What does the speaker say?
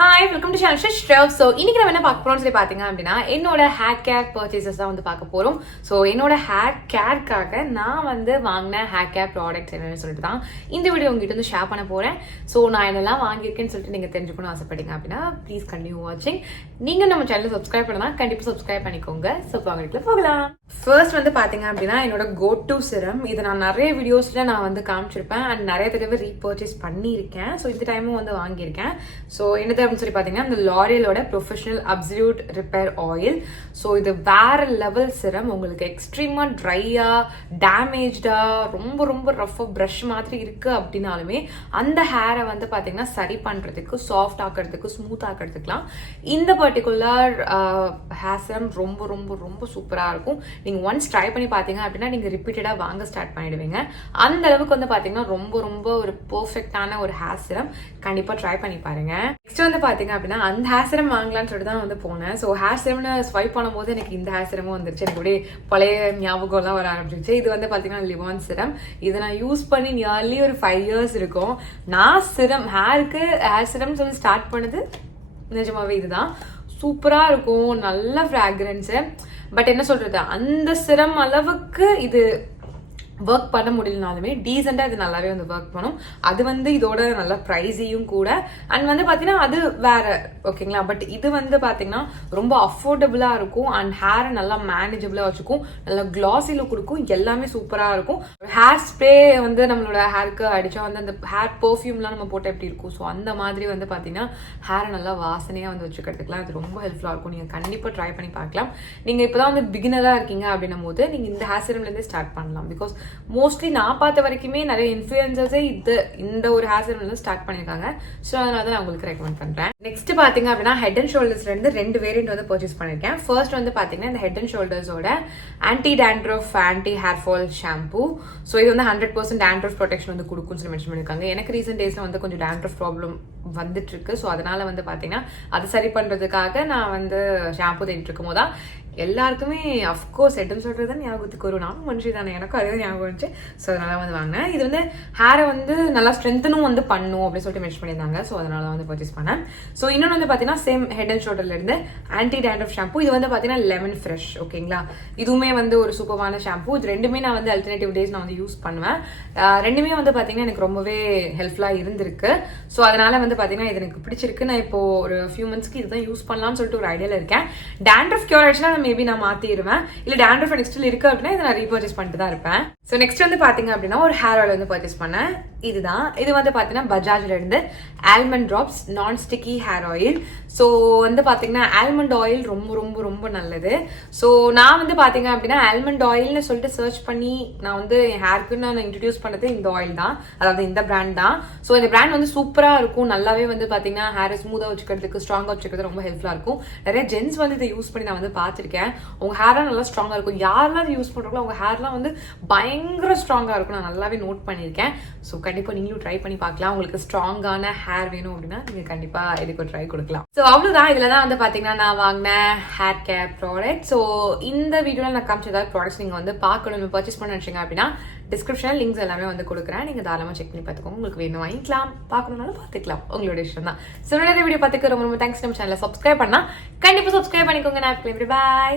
Hi, welcome to channel Shrev. So, இன்னைக்கு நம்ம என்ன பார்க்க போறோம்னு சொல்லி பாத்தீங்க அப்படின்னா என்னோட ஹேர் கேர் பர்ச்சேசஸ் தான் வந்து பார்க்க போறோம். ஸோ என்னோட ஹேர் கேர்க்காக நான் வந்து வாங்கின ஹேர் கேர் ப்ராடக்ட்ஸ் என்னன்னு சொல்லிட்டு தான் இந்த வீடியோ உங்ககிட்ட வந்து ஷேர் பண்ண போறேன். ஸோ நான் என்னெல்லாம் வாங்கியிருக்கேன்னு சொல்லிட்டு நீங்க தெரிஞ்சுக்கணும்னு ஆசைப்பட்டீங்க அப்படின்னா ப்ளீஸ் கண்டினியூ வாட்சிங். நீங்க நம்ம சேனல் சப்ஸ்கிரைப் பண்ணலாம், கண்டிப்பா சப்ஸ்கிரைப் பண்ணிக்கோங்க. ஸோ வாங்கிட்டு போகலாம். ஃபர்ஸ்ட் வந்து பாத்தீங்க அப்படின்னா என்னோட கோ டு சிரம். இதை நான் நிறைய வீடியோஸ்ல நான் வந்து காமிச்சிருப்பேன் அண்ட் நிறைய தடவை ரீபர்ச்சேஸ் பண்ணியிருக்கேன். ஸோ இந்த டைமும் வந்து வாங்கியிருக்கேன். ஸோ என்னது அப்படின்னு சொல்லி பாத்தீங்கன்னா இந்த லாரியலோட professional absolute repair oil. So இது வேற லெவல் சிரம். உங்களுக்கு எக்ஸ்ட்ரீமா ட்ரையா டேமேஜ்டா ரொம்ப ரொம்ப ரஃபா ப்ரஷ் மாதிரி இருக்கு அப்படின்னாலுமே அந்த ஹேரை வந்து பாத்தீங்கன்னா சரி பண்றதுக்கு, சாஃப்ட் ஆக்கிறதுக்கு, ஸ்மூத் ஆக்கிறதுக்குலாம் இந்த பர்டிகுலர் ஹேர் சிரம் ரொம்ப ரொம்ப ரொம்ப சூப்பரா இருக்கும். நீங்க ஒன்ஸ் ட்ரை பண்ணி பாத்தீங்க அப்படின்னா நீங்க ரிப்பீட்டடா வாங்க ஸ்டார்ட் பண்ணிடுவீங்க. அந்த அளவுக்கு வந்து பாத்தீங்கன்னா ரொம்ப ரொம்ப ஒரு பெர்ஃபெக்டான ஒரு ஹேர் சிரம். கண்டிப்பா ட்ரை பண்ணி பாருங்க. நெக்ஸ்ட் வந்து பாத்தீங்க அப்படின்னா அந்த ஹேர் சிரம் வாங்கலாம்னு சொல்லிட்டு தான் வந்து போனேன். ஸோ ஹேர் சிரம்னு ஸ்வைப் பண்ணும்போது எனக்கு இந்த ஹேர் சிரமும் வந்துருச்சு. எனக்கு அப்படியே பழைய ஞாபகம் எல்லாம் வர ஆரம்பிச்சிருச்சு. இது வந்து பாத்தீங்கன்னா லிவான் சிரம். இதை நான் யூஸ் பண்ணி நியர்லி ஒரு 5 years இருக்கும். நான் சிரம் ஹேர் சிரம் சொல்லி ஸ்டார்ட் பண்ணது நிஜமாவே இதுதான். சூப்பரா இருக்கும், நல்ல ஃப்ராக்ரன்ஸ். பட் என்ன சொல்றது, அந்த சிரம் அளவுக்கு இது ஒர்க் பண்ண முடியலனாலுமே டீசெண்டா இது நல்லாவே வந்து ஒர்க் பண்ணும். அது வந்து இதோட நல்ல ப்ரைஸையும் கூட. அண்ட் வந்து பாத்தீங்கன்னா அது வேற, ஓகேங்களா. பட் இது வந்து பாத்தீங்கன்னா ரொம்ப அஃபோர்டபுளா இருக்கும் அண்ட் ஹேரை நல்லா மேனேஜபிளா வச்சுக்கும், நல்லா கிளாஸி லுக் கொடுக்கும், எல்லாமே சூப்பரா இருக்கும். ஹேர் ஸ்ப்ரே வந்து நம்மளோட ஹேருக்கு அடிச்சா வந்து அந்த ஹேர் பெர்ஃப்யூம்லாம் நம்ம போட்டால் எப்படி இருக்கும், ஸோ அந்த மாதிரி வந்து பாத்தீங்கன்னா ஹேரை நல்லா வாசனையா வந்து வச்சுக்கிறதுக்குலாம் இது ரொம்ப ஹெல்ப்ஃபுல்லா இருக்கும். நீங்க கண்டிப்பா ட்ரை பண்ணி பார்க்கலாம். நீங்க இப்பதான் வந்து பிகினரா இருக்கீங்க அப்படின்னும் போது நீங்க இந்த ஹேர் சிரம்ல இருந்தே ஸ்டார்ட் பண்ணலாம். பிகாஸ் மோஸ்ட்லி நான் பார்த்த வரைக்குமே நிறைய இன்ஃபுளுசர்ஸே இந்த ஒரு ஹேர் சிரம் ஸ்டார்ட் பண்ணிருக்காங்க. ஸோ அதனால தான் நான் உங்களுக்கு ரெக்கமெண்ட் பண்றேன். நெக்ஸ்ட் பாத்தீங்க அப்படின்னா ஹெட் அண்ட் ஷோல்டர்ஸ்ல இருந்து 2 வேரியன்ட் வந்து பர்ச்சேஸ் பண்ணிருக்கேன். ஃபர்ஸ்ட் வந்து பாத்தீங்கன்னா இந்த ஹெட் அண்ட் ஷோல்டர்ஸோட anti dandruff anti hair fall shampoo. So இது வந்து 100% டேண்ட்ரஃப் ப்ரொடெக்ஷன் வந்து கொடுக்கும்னு சொல்லி மென்ஷன் பண்ணிருக்காங்க. எனக்கு ரீசெண்ட் டேஸ்ல வந்து கொஞ்சம் டேண்ட்ரஃப் ப்ராப்ளம் வந்துட்டு இருக்கு. ஸோ அதனால வந்து பாத்தீங்கன்னா அது சரி பண்றதுக்காக நான் வந்து ஷாம்பூ தேடிட்டு இருக்கும் போதா எல்லாருக்குமே அஃப்கோர்ஸ் ஹெட் அண்ட் ஷோல்டர் தான் ஞாபகத்துக்கு வரும். நானும் மனுஷி தானே, எனக்கும் அதே ஞாபகம் வந்துச்சு. ஸோ அதனால வந்து வாங்கினேன். இது வந்து ஹேரை வந்து நல்லா ஸ்ட்ரென்த்தனும் வந்து பண்ணும் அப்படின்னு சொல்லிட்டு மென்ஷன் பண்ணியிருந்தாங்க. ஸோ அதனால வந்து பர்ச்சேஸ் பண்ணேன். ஸோ இன்னொன்று வந்து பார்த்தீங்கன்னா சேம் ஹெட் அண்ட் ஷோல்டர்ல இருந்து ஆன்டி டேண்ட்ரஃப் ஷாம்பூ. இது வந்து பார்த்தீங்கன்னா லெமன் ஃப்ரெஷ், ஓகேங்களா. இதுவுமே வந்து ஒரு சூப்பரான ஷாம்பூ. இது ரெண்டுமே நான் வந்து அல்டர்னேட்டிவ் டேஸ் நான் வந்து யூஸ் பண்ணுவேன். ரெண்டுமே வந்து பார்த்தீங்கன்னா எனக்கு ரொம்பவே ஹெல்ப்ஃபுல்லாக இருந்திருக்கு. ஸோ அதனால வந்து பார்த்தீங்கன்னா இது எனக்கு பிடிச்சிருக்கு. நான் இப்போ ஒரு ஃபியூ மந்த்ஸ்க்கு இதுதான் யூஸ் பண்ணலாம்னு சொல்லிட்டு ஒரு ஐடியாவில் இருக்கேன். டேண்ட்ரஃப் கியூர் ஆயிடுச்சுன்னா மேபி நான் மாத்திடுவேன். இல்ல டேண்ட்ரஃப் நெக்ஸ்ட் இருக்கு அப்படின்னா இதை நான் ரீபர்ச்சேஸ் பண்ணிட்டு தான் இருப்பேன். ஸோ நெக்ஸ்ட் வந்து பாத்தீங்க அப்படின்னா ஒரு ஹேர் ஆயில் வந்து பர்ச்சேஸ் பண்ணேன். இதுதான். இது வந்து பாத்தீங்கன்னா பஜாஜ்ல இருந்து ஆல்மண்ட் டிராப்ஸ் நான் ஸ்டிக்கி ஹேர் ஆயில். ஸோ வந்து பாத்தீங்கன்னா ஆல்மண்ட் ஆயில் ரொம்ப ரொம்ப ரொம்ப நல்லது. ஸோ நான் வந்து பாத்தீங்க அப்படின்னா ஆல்மண்ட் ஆயில்னு சொல்லிட்டு சர்ச் பண்ணி நான் வந்து என் ஹேருக்கு நான் இன்ட்ரடியூஸ் பண்ணது இந்த ஆயில் தான், அதாவது இந்த பிராண்ட் தான். ஸோ இந்த பிராண்ட் வந்து சூப்பரா இருக்கும். நல்லாவே வந்து பாத்தீங்கன்னா ஹேரை ஸ்மூதா வச்சுக்கிறதுக்கு, ஸ்ட்ராங்கா வச்சுக்கிறது ரொம்ப ஹெல்ப்ஃபுல்லா இருக்கும். நிறைய ஜென்ஸ் வந்து இதை யூஸ் பண்ணி நான் வந்து பாத்திருக்கேன். உங்க ஹேர்லாம் நல்லா ஸ்ட்ராங்கா இருக்கும். யாரெல்லாம் யூஸ் பண்றாங்களோ உங்க ஹேர்லாம் வந்து பயங்கர ஸ்ட்ராங்கா இருக்கும். நான் நல்லாவே நோட் பண்ணியிருக்கேன். ஸோ கண்டிப்பா நீங்களும் ட்ரை பண்ணி பார்க்கலாம். உங்களுக்கு ஸ்ட்ராங்கான ஹேர் வேணும் அப்படின்னா நீங்க கண்டிப்பா இதுக்கு ஒரு ட்ரை கொடுக்கலாம். ஸோ அவ்வளவுதான். இதுலதான் வந்து பாத்தீங்கன்னா நான் வாங்கின ஹேர் கேர் ப்ராடக்ட். ஸோ இந்த வீடியோல நான் காமிச்ச ஏதாவது ப்ராடக்ட்ஸ் நீங்க வந்து பார்க்கணும், பர்ச்சேஸ் பண்ண நினைச்சீங்க அப்படின்னா டிஸ்கிரிப்ஷன் லிங்க்ஸ் எல்லாமே வந்து கொடுக்குறேன். நீங்க தாராளமா செக் பண்ணி பார்த்துக்கோங்க. உங்களுக்கு வேணும் வாங்கிக்கலாம், பார்க்கணும்னாலும் பார்த்துக்கலாம், உங்களோட இஷ்டம் தான். ஸோ வீடியோ பார்த்துக்க ரொம்ப ரொம்ப தேங்க்ஸ். நம்ம சேனலை சப்ஸ்கிரைப் பண்ணா கண்டிப்பா சப்ஸ்கிரைப் பண்ணிக்கோங்க. நான் பாய்.